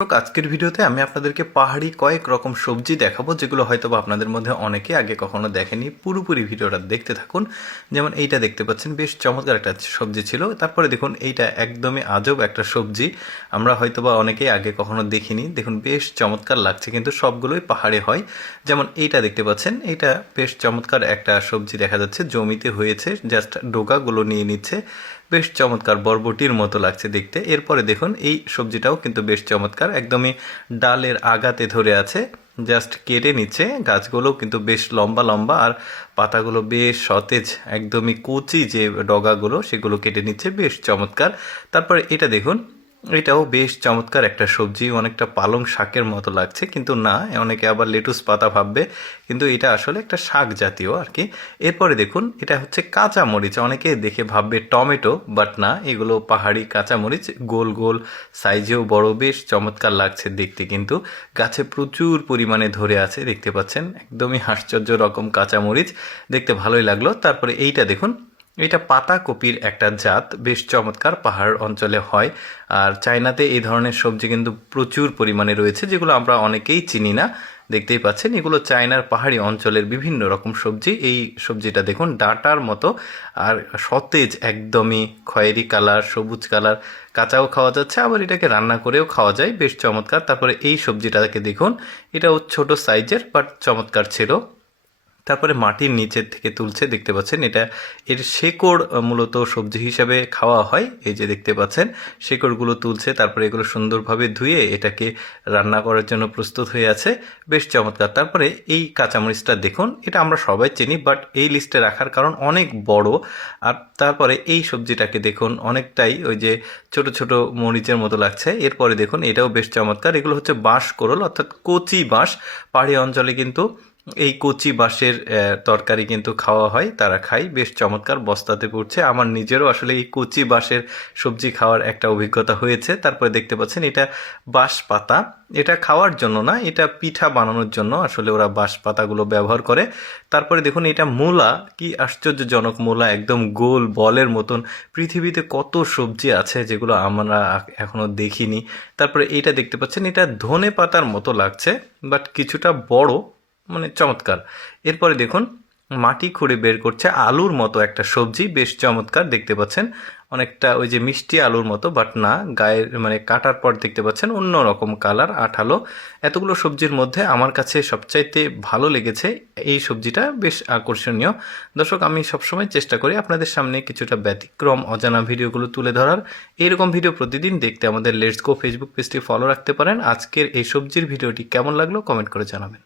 আজকের ভিডিওতে আমি আপনাদেরকে পাহাড়ি কয়েক রকম সবজি দেখাবো, যেগুলো হয়তো বা আপনাদের মধ্যে অনেকে আগে কখনো দেখেনি। পুরোপুরি ভিডিওটা দেখতে থাকুন। যেমন এইটা দেখতে পাচ্ছেন, বেশ চমৎকার একটা সবজি ছিল। তারপরে দেখুন এইটা একদমই আজব একটা সবজি, আমরা হয়তো বা অনেকেই আগে কখনো দেখিনি। দেখুন বেশ চমৎকার লাগছে, কিন্তু সবগুলোই পাহাড়ে হয়। যেমন এইটা দেখতে পাচ্ছেন, এইটা বেশ চমৎকার একটা সবজি দেখা যাচ্ছে, জমিতে হয়েছে, জাস্ট ডোকাগুলো নিয়ে নিচ্ছে। বেশ চমৎকার, বরবটির মতো লাগছে দেখতে। এরপরে দেখুন এই সবজিটাও কিন্তু বেশ চমৎকার, একদমই ডালের আগাতে ধরে আছে, জাস্ট কেটে নিচ্ছে। গাছগুলোও কিন্তু বেশ লম্বা লম্বা, আর পাতাগুলো বেশ সতেজ, একদমই কচি যে ডগাগুলো সেগুলো কেটে নিচ্ছে, বেশ চমৎকার। তারপরে এটা দেখুন, এটাও বেশ চমৎকার একটা সবজি, অনেকটা পালং শাকের মতো লাগছে, কিন্তু না, অনেকে আবার লেটুস পাতা ভাববে, কিন্তু এটা আসলে একটা শাক জাতীয় আর কি। এরপরে দেখুন, এটা হচ্ছে কাঁচা মরিচ, অনেকে দেখে ভাববে টমেটো, বাট না, এগুলো পাহাড়ি কাঁচা মরিচ, গোল গোল সাইজেও বড়, বেশ চমৎকার লাগছে দেখতে। কিন্তু গাছে প্রচুর পরিমাণে ধরে আছে, দেখতে পাচ্ছেন, একদমই আশ্চর্য রকম কাঁচা মরিচ, দেখতে ভালোই লাগলো। তারপরে এইটা দেখুন, এটা পাতাকপির একটা জাত, বেশ চমৎকার, পাহাড় অঞ্চলে হয়। আর চায়নাতে এই ধরনের সবজি কিন্তু প্রচুর পরিমাণে রয়েছে, যেগুলো আমরা অনেকেই চিনি না। দেখতেই পাচ্ছেন, এগুলো চায়নার পাহাড়ি অঞ্চলের বিভিন্ন রকম সবজি। এই সবজিটা দেখুন ডাঁটার মতো, আর সতেজ, একদমই খয়েরি কালার, সবুজ কালার, কাঁচাও খাওয়া যাচ্ছে, আবার এটাকে রান্না করেও খাওয়া যায়, বেশ চমৎকার। তারপরে এই সবজিটাকে দেখুন, এটাও ছোট সাইজের, বাট চমৎকার ছিল। তারপরে মাটির নিচের থেকে তুলছে, দেখতে পাচ্ছেন, এটা এর শেকড় মূলত সবজি হিসাবে খাওয়া হয়। এই যে দেখতে পাচ্ছেন, শেকড়গুলো তুলছে, তারপরে এগুলো সুন্দরভাবে ধুয়ে এটাকে রান্না করার জন্য প্রস্তুত হয়ে আছে, বেশ চমৎকার। তারপরে এই কাঁচামরিচটা দেখুন, এটা আমরা সবাই চিনি, বাট এই লিস্টে রাখার কারণ অনেক বড়। আর তারপরে এই সবজিটাকে দেখুন, অনেকটাই ওই যে ছোট ছোট মরিচের মতো লাগছে। এরপরে দেখুন, এটাও বেশ চমৎকার, এগুলো হচ্ছে বাঁশ কোরল, অর্থাৎ কচি বাঁশ। পাহাড়ি অঞ্চলে কিন্তু এই কচি বাঁশের তরকারি কিন্তু খাওয়া হয়, তারা খায়, বেশ চমৎকার, বস্তাতে পড়ছে। আমার নিজেরও আসলে এই কচি বাঁশের সবজি খাওয়ার একটা অভিজ্ঞতা হয়েছে। তারপরে দেখতে পাচ্ছেন, এটা বাঁশ পাতা, এটা খাওয়ার জন্য না, এটা পিঠা বানানোর জন্য আসলে ওরা বাঁশ পাতাগুলো ব্যবহার করে। তারপরে দেখুন, এটা মূলা, কি আশ্চর্যজনক মূলা, একদম গোল বলের মতন। পৃথিবীতে কত সবজি আছে যেগুলো আমরা এখনো দেখিনি। তারপরে এইটা দেখতে পাচ্ছেন, এটা ধনে পাতার মতো লাগছে, বাট কিছুটা বড়, মানে চমৎকার। এরপরে দেখুন, মাটি খুঁড়ে বের করছে আলুর মতো একটা সবজি, বেশ চমৎকার, দেখতে পাচ্ছেন, অনেকটা ওই যে মিষ্টি আলুর মতো, বাট না, গায়ের মানে কাটার পর দেখতে পাচ্ছেন অন্য রকম কালার, আঠালো। এতগুলো সবজির মধ্যে আমার কাছে সবচাইতে ভালো লেগেছে এই সবজিটা, বেশ আকর্ষণীয়। দর্শক, আমি সবসময় চেষ্টা করি আপনাদের সামনে কিছুটা ব্যতিক্রম অজানা ভিডিওগুলো তুলে ধরার। এইরকম ভিডিও প্রতিদিন দেখতে আমাদের লেটস গো ফেসবুক পেজটি ফলো রাখতে পারেন। আজকের এই সবজির ভিডিওটি কেমন লাগলো কমেন্ট করে জানাবেন।